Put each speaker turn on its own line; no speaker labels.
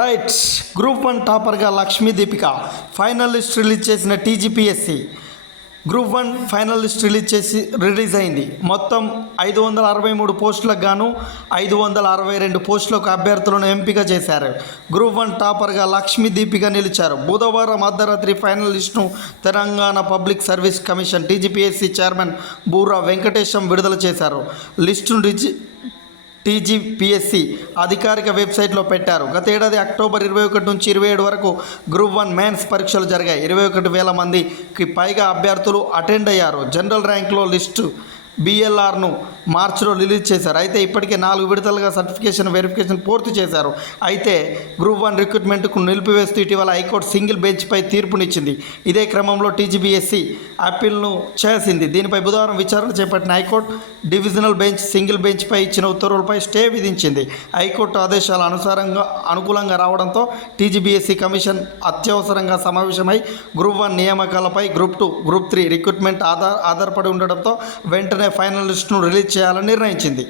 Right group one టాపర్గా Lakshmi Deepika final list release చేసిన TGPSC group one final list release చేసి release అయింది. మొత్తం ఐదు వందల అరవై మూడు పోస్టులకు గాను ఐదు వందల అరవై రెండు పోస్టులకు అభ్యర్థులను ఎంపిక చేశారు. గ్రూప్ వన్ టాపర్గా లక్ష్మీ దీపిక నిలిచారు. బుధవారం అర్ధరాత్రి final లిస్టును Telangana public service commission TGPSC chairman Burra Venkatesham విడుదల చేశారు. లిస్టును రిజి టీజీపీఎస్సీ అధికారిక వెబ్సైట్లో పెట్టారు. గత ఏడాది అక్టోబర్ ఇరవై ఒకటి నుంచి ఇరవై ఏడు వరకు గ్రూప్ వన్ మెయిన్స్ పరీక్షలు జరిగాయి. ఇరవై ఒకటి వేల మందికి పైగా అభ్యర్థులు అటెండ్ అయ్యారు. జనరల్ ర్యాంక్లో లిస్టు బిఎల్ఆర్ను మార్చిలో రిలీజ్ చేశారు. అయితే ఇప్పటికే నాలుగు విడతలుగా సర్టిఫికేషన్ వెరిఫికేషన్ పూర్తి చేశారు. అయితే గ్రూప్ వన్ రిక్రూట్మెంట్కు నిలిపివేస్తూ ఇటీవల హైకోర్టు సింగిల్ బెంచ్పై తీర్పునిచ్చింది. ఇదే క్రమంలో టీజీబీఎస్సీ అప్పీల్ను చేసింది. దీనిపై బుధవారం విచారణ చేపట్టిన high court divisional bench single బెంచ్పై ఇచ్చిన ఉత్తర్వులపై స్టే విధించింది. హైకోర్టు ఆదేశాల అనుసారంగా అనుకూలంగా రావడంతో టీజీబీఎస్సీ కమిషన్ అత్యవసరంగా సమావేశమై group one నియామకాలపై group two group three recruitment Aadhaar ఆధారపడి ఉండడంతో వెంటనే ఫైనలిస్ట్ను రిలీజ్ చేయాలని నిర్ణయించింది.